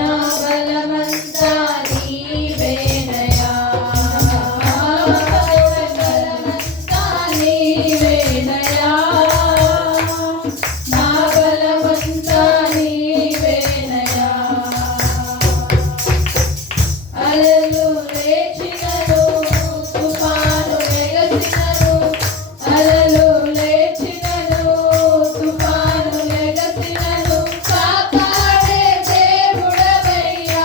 నా బలమంతా నీవేనయా, బలమంతా నీవేనయా, నా బలమంతా నీవేనయా. అలలు లేచినను తుఫాను ఎగసినను, అలలు లేచినను తుఫాను ఎగసినను, కాపాడే దేవుడవయ్యా,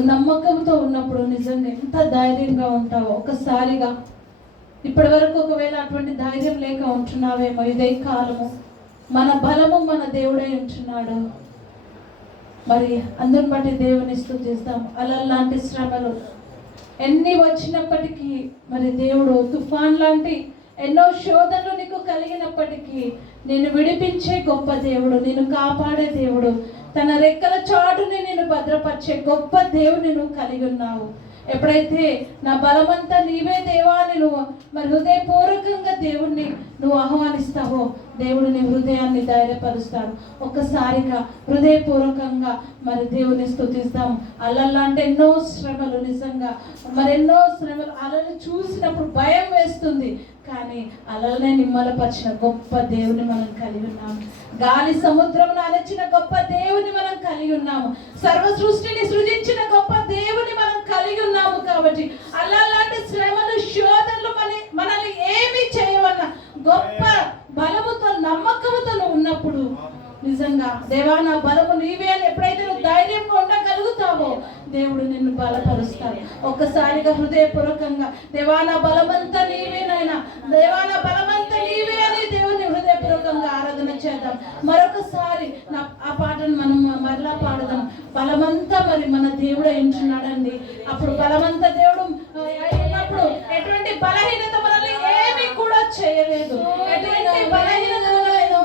నువ్వు నమ్మకంతో ఉన్నప్పుడు నిజంగా ఎంత ధైర్యంగా ఉంటావో ఒకసారిగా. ఇప్పటి వరకు ఒకవేళ అటువంటి ధైర్యం లేక ఉంటున్నావేమో, ఇదే కాలము. మన బలము మన దేవుడే ఉంటున్నాడు. మరి అందుని బట్టి దేవుని స్తుతిస్తాం. అలాంటి శ్రమలు ఎన్ని వచ్చినప్పటికీ మరి దేవుడు తుఫాన్ లాంటి ఎన్నో శోధనలు నీకు కలిగినప్పటికీ నేను విడిపించే గొప్ప దేవుడు, నేను కాపాడే దేవుడు, తన రెక్కల చాటుని నేను భద్రపరిచే గొప్ప దేవుని నువ్వు కలిగి ఉన్నావు. ఎప్పుడైతే నా బలమంతా నీవే దేవా అని నువ్వు మరి హృదయపూర్వకంగా దేవుణ్ణి నువ్వు ఆహ్వానిస్తావో, దేవుడు నీ హృదయాన్ని ధైర్యపరుస్తాడు. ఒక్కసారిగా హృదయపూర్వకంగా మరి దేవుని స్తుతిస్తాం. అలలాంటి ఎన్నో శ్రమలు, నిజంగా మరెన్నో శ్రమలు. అలలు చూసినప్పుడు భయం వేస్తుంది, కానీ అలలనే నిమ్మలపరిచిన గొప్ప దేవుని మనం కలిగి ఉన్నాము. గాలి సముద్రం అణచిన గొప్ప దేవుని మనం కలిగి ఉన్నాము. సర్వ సృష్టిని సృజించిన గొప్ప దేవుని మనం కలిగి ఉన్నాము. కాబట్టి అలాంటి శ్రమలు, శోధనలు మనల్ని ఏమి చేయవన్న గొప్ప బలముతో, నమ్మకముతో నువ్వు ఉన్నప్పుడు నిజంగా దేవా నా బలము నీవే అని ఎప్పుడైతే నువ్వు ధైర్యంగా ఉండగలుగుతావో దేవుడు నిన్ను బలపరుస్తాడు. ఒక్కసారిగా హృదయపూర్వకంగా దేవా నా బలమంతా నీవేనైనా, దేవా నా బలమంతా నీవే అని దేవుని హృదయపూర్వకంగా ఆరాధన చేద్దాం. మరొకసారి ఆ పాటను మనం మరలా పాడదాం. బలమంతా మరి మన దేవుడు ఎంచున్నాడండి. అప్పుడు బలమంతా దేవుడు ఉన్నప్పుడు ఎటువంటి బలహీనత మనల్ని ఏమీ కూడా చేయలేదు. ఎటువంటి బలహీనత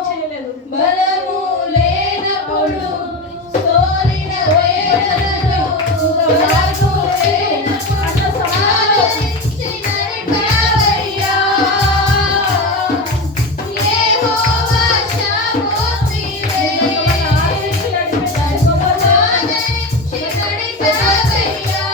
చేయలేదు. బలము లేనప్పుడు సోలిన వేదనలో బలము లేనప్పుడు ఆదరించి నడిపావయ్యా. యెహోవా షామోత్ నీవే ఆదరించి నడిపావయ్యా.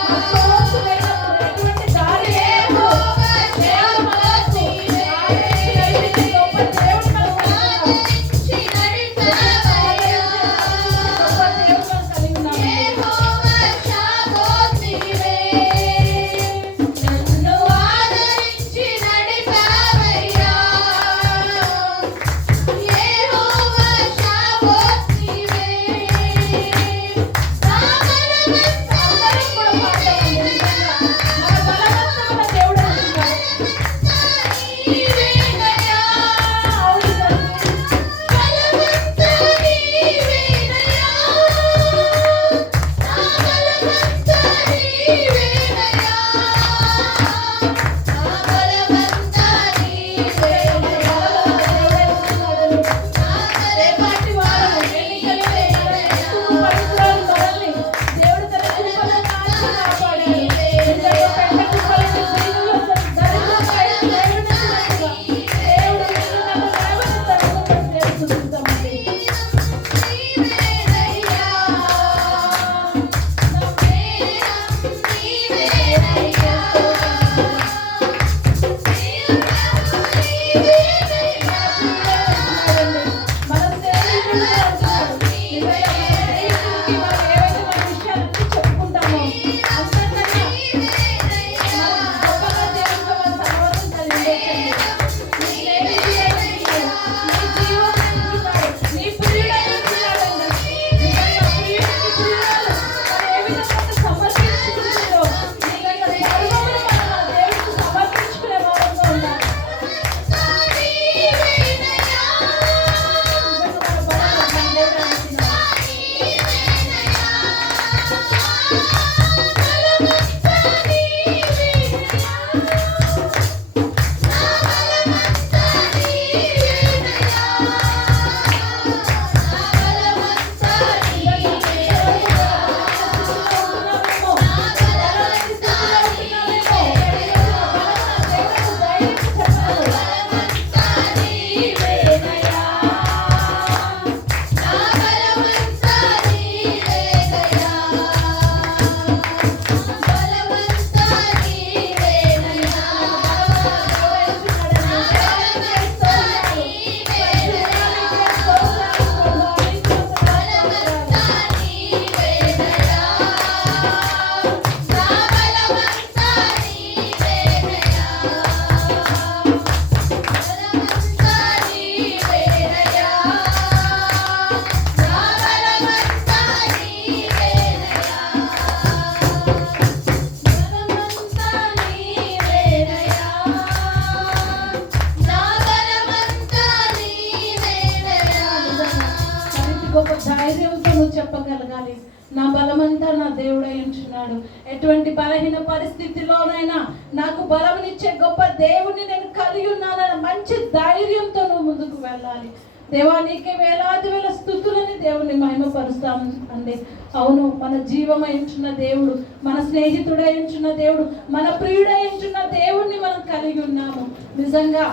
గొప్ప ధైర్యంతో నువ్వు చెప్పగలగాలి, నా బలమంతా నా దేవుడై ఉంటున్నాడు. ఎటువంటి బలహీన పరిస్థితిలోనైనా నాకు బలమునిచ్చే గొప్ప దేవుడిని నేను కలిగి ఉన్నానన్న మంచి ధైర్యంతో నువ్వు ముందుకు వెళ్ళాలి. దేవా నీకే వేలాది వేల స్తుతులని దేవుని మహిమపరుస్తాం అండి. అవును, మన జీవమై ఉంటున్న దేవుడు, మన స్నేహితుడై ఉంటున్న దేవుడు, మన ప్రియుడై ఉంటున్న దేవుడిని మనం కలిగి ఉన్నాము. నిజంగా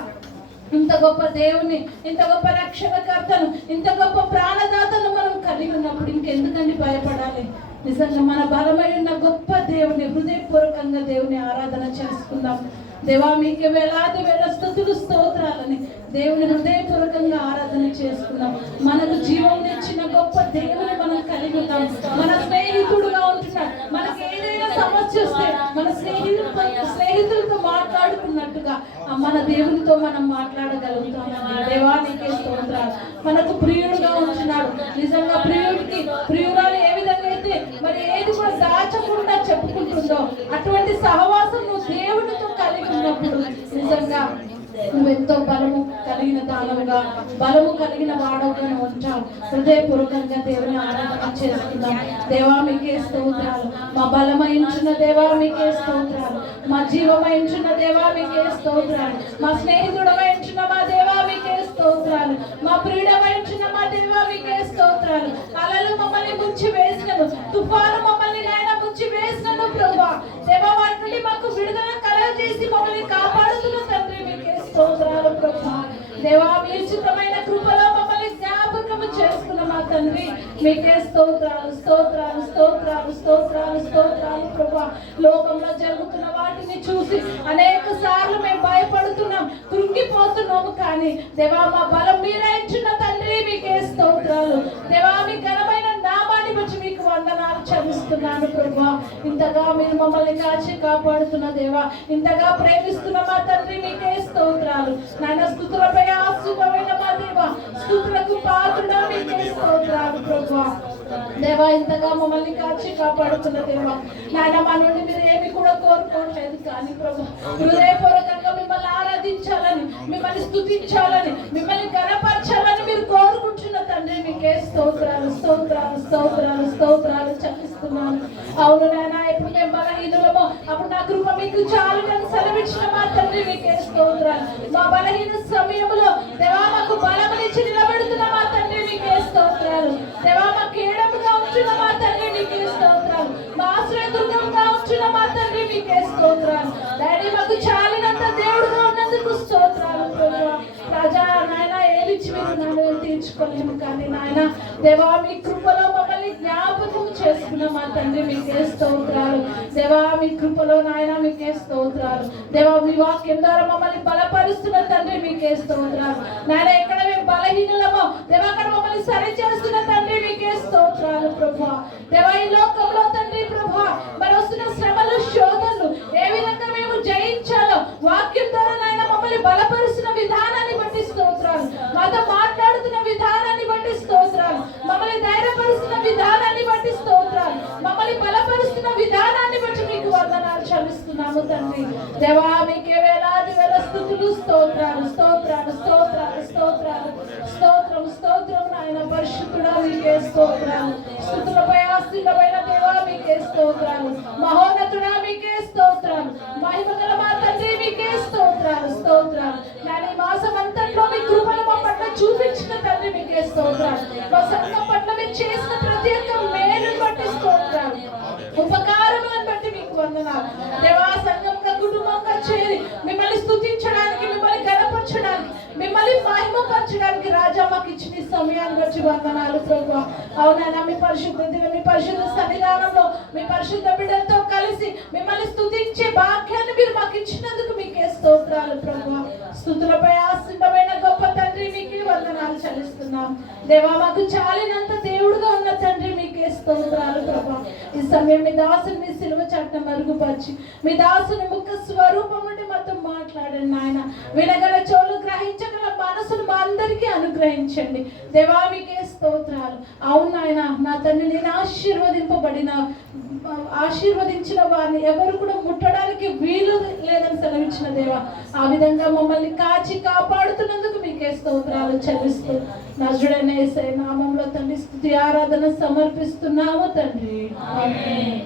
ఇంత గొప్ప దేవుని, ఇంత గొప్ప రక్షణకర్తను, ఇంత గొప్ప ప్రాణదాతను మనం కలిగి ఉన్నప్పుడు ఇంకెందుకండి భయపడాలి? నిజంగా మన బలమై ఉన్న గొప్ప దేవుని హృదయపూర్వకంగా దేవుని ఆరాధన చేసుకుందాం. దేవా మీకే వేలాది వేల స్తుతులు స్తోత్రాలని దేవుని హృదయపూర్వకంగా ఆరాధన చేసుకుందాం. మనకు జీవం ఇచ్చిన గొప్ప దేవుని మనం కలిగి ఉన్నాం. మన స్నేహితుడుగా ఉంటున్నాడు. మనకి ఏదైనా సమస్య వస్తే మన స్నేహితులతో మాట్లాడుకున్నట్టుగా మన దేవునితో మనం మాట్లాడగలుగుతాం. దేవా నీకే స్తోత్రాలు. మనకు ప్రియుడుగా ఉంటున్నాడు. నిజంగా ప్రియురాలు ఏ విధంగా అయితే మరి ఏది కూడా దాచకుండా చెప్పుకుంటుందో అటువంటి సహవాసం నువ్వు దేవునితో కలిగి ఉన్నప్పుడు నిజంగా నువ్వెంతో బలము కలిగిన దానవుగా, బలము కలిగిన వాడవుగా ఉంటావు. హృదయపూర్వకంగా దేవుని ఆరాధన చేసుకుందాం. దేవా మీకే స్తోత్రాలు. మా బలమైంచున్న దేవా మీకే స్తోత్రాలు. మా జీవమైంచున్న దేవా మీకే స్తోత్రాలు. మా స్నేహితుడమైంచున్న మా దేవా మీకే స్తోత్రాలు. మా ప్రియుడమైంచున్న మా దేవా మీకే స్తోత్రాలు. అలలు మమ్మల్ని ముంచి వేసినను, తుఫాను మమ్మల్ని నాయన ముంచి వేసినను ప్రభువా, దేవా వాటి నుండి మాకు విడుదల కలగజేసి మమ్మల్ని కాపాడుతున్న తండ్రి మీకే స్తోత్రాలు ప్రభువా. దేవా మీ ఉచితమైన కృపలో మమ్మల్ని జ్ఞాపకము చేసుకున్న మా తండ్రి మీకే స్తోత్రాలు, స్తోత్రాలు, స్తోత్రాలు, స్తోత్రాలు, స్తోత్రాలు ప్రభువా. లోకంలో జరుగుతున్న వాటిని చూసి అనేక సార్లు మేము భయపడుతున్నాం, కృంగిపోతున్నాము. కానీ దేవా మా బలం మీరే ఇచ్చిన తండ్రి మీకే స్తోత్రాలు. దేవా మీ ఘనమైన నామాన్ని బట్టి మీకు వందనాలు చెల్లిస్తున్నాను ప్రభువా. ఇంతగా మీరు మమ్మల్ని కాచి కాపాడుతున్న దేవా, ఇంతగా ప్రేమిస్తున్న మా తండ్రి మీకే స్తోత్రాలు. నాయన స్తుతులపై ఆశీర్వమైన మా దేవా, స్తుతులకు పాత్రుడా మీకే స్తోత్రాలు ప్రభువా. దేవా ఇంతగా మమ్మల్ని కాచి కాపాడుతున్న దేవా, నాయన మా నుండి మీరు ఏమి కూడా కోరుకోవట్లేదు. కానీ ప్రభు హృదయపూర్వకంగా మిమ్మల్ని ఆరాధించాలని, మిమ్మల్ని స్తుతించాలని, మిమ్మల్ని గణపరచాలని మీరు కోరుకుంటున్న తండ్రి మీకే స్తోత్రాలు, స్తోత్రాలు, స్తోత్రాలు, స్తోత్రాలు చెల్లిస్తున్నాను. అవును నాయన, ఎప్పుడు మేము బలహీనులమో అప్పుడు నా కృప మీకు చాలు అని సెలవిచ్చిన మా తండ్రి మీకే స్తోత్రాలు. మా బలహీన సమయంలో దేవా మాకు బలమునిచ్చి నిలబెడుతున్న మా తండ్రి మీకే స్తోత్రాలు. దేవా మా కేడముగా ఉంచున్న మా తండ్రి మీకే స్తోత్రాలు. మా ఆశ్రయదుర్గంగా ఉంచున్న మా తండ్రి మీకే స్తోత్రాలు. డాడీ మాకు చాలినంత దేవుడుగా ఉన్నందుకు స్తోత్రాలు ప్రభువా. రాజా నాయన ఏలిచ్చి మీకు తీర్చుకోలేము. కానీ నాయన దేవా మీ కృపలో మమ్మల్ని జ్ఞాపకం చేసుకున్న మా తండ్రి మీకే స్తోత్రాలు. దేవా మీ కృపలో నాయన మీకే స్తోత్రాలు. దేవా మీ వాక్యం ద్వారా మమ్మల్ని బలపరుస్తున్న తండ్రి మీకే స్తోత్రాలు. నాయన ఎక్కడ మేము బలహీనులమో దేవా అక్కడ మమ్మల్ని సరి చేస్తున్న తండ్రి మీకే స్తోత్రాలు ప్రభువా. దేవా ఈ లోకంలో తండ్రి ప్రభువా మరి వస్తున్న శ్రమలు, శోధనలు ఏ విధంగా మేము జయించాలో వాక్యం ద్వారా నాయన మమ్మల్ని బలపరుస్తున్న విధానాన్ని బట్టి స్తోత్రాలు. మాతో మాట్లాడుతున్న విధానాన్ని బట్టి స్తోత్రాలు. మమ్మల్ని ధైర్యపరుస్తున్న విధానాన్ని బట్టి స్తోత్రాలు. మమ్మల్ని బలపరుస్తున్న విధానాన్ని బట్టి మీకు వందనాలు చెల్లిస్తున్నాము తండ్రి. దేవా మీకే వేలాది వేల స్తుతులు, స్తోత్రాలు, స్తోత్రాలు, స్తోత్రాలు, స్తోత్రాలు, స్తోత్రం, స్తోత్రం నాయన పరిశుద్ధుడా మీకే స్తోత్రాలు. స్తుతులపై ఆశీర్వమైన దేవా మీకే స్తోత్రాలు. మహోన్నతుడా మీకే స్తోత్రాలు. మహిమగల మా తండ్రి మీకే స్తోత్రాలు, స్తోత్రాలు. నాని మాసం అంతట్లో మీ కృపను మా పట్ల చూపించిన తండ్రి మీకే స్తోత్రాలు. మా సంఘం పట్ల మీరు చేసిన ప్రతి ఒక్క మేలును బట్టి స్తోత్రాలు, ఉపకారములను బట్టి మీకు వందనాలు. దేవా సంఘంగా కుటుంబంగా చేరి మిమ్మల్ని స్తుతించడానికి, మిమ్మల్ని గణపరచడానికి, మిమ్మల్ని మహిమపరచడానికి రాజా మాకు ఇచ్చిన ఈ సమయాన్ని బట్టి వందనాలు ప్రభువా. అవునైనా మీ పరిశుద్ధ సన్నిధానంలో మీ పరిశుద్ధ బిడ్డలతో కలిసి మిమ్మల్ని స్తుతించే భాగ్యాన్ని మీరు మాకు ఇచ్చినందుకు మీకే స్తోత్రాలు ప్రభువా. స్తుతులపై ఆశీర్వమైన గొప్ప తండ్రి మీకే వందనాలు చెల్లిస్తున్నాం. దేవా మాకు చాలినంత దేవుడుగా ఉన్న తండ్రి మీకే స్తోత్రాలు ప్రభువా. ఈ సమయం మీ దాసుని మీ సిలువ చాటున మరుగుపరిచి మీ దాసుని ముఖ స్వరూపం నుండి మాతో మాట్లాడండి నాయన. వినగల చెవులు, గ్రహించగల మనసును మా అందరికీ అనుగ్రహించండి దేవా. మీకే స్తోత్రాలు. అవును నాయన, నా తండ్రి, నేను ఆశీర్వదించిన వారిని ఎవరు కూడా ముట్టడానికి వీలు లేదని సెలవిచ్చిన దేవా. ఆ విధంగా మమ్మల్ని కాచి కాపాడుతున్నందుకు మీకే స్తోత్రాలు చెల్లిస్తూ నజరుడైన యేసయ్య నామములో తండ్రి స్తుతి ఆరాధన సమర్పిస్తున్నాము తండ్రి. ఆమేన్.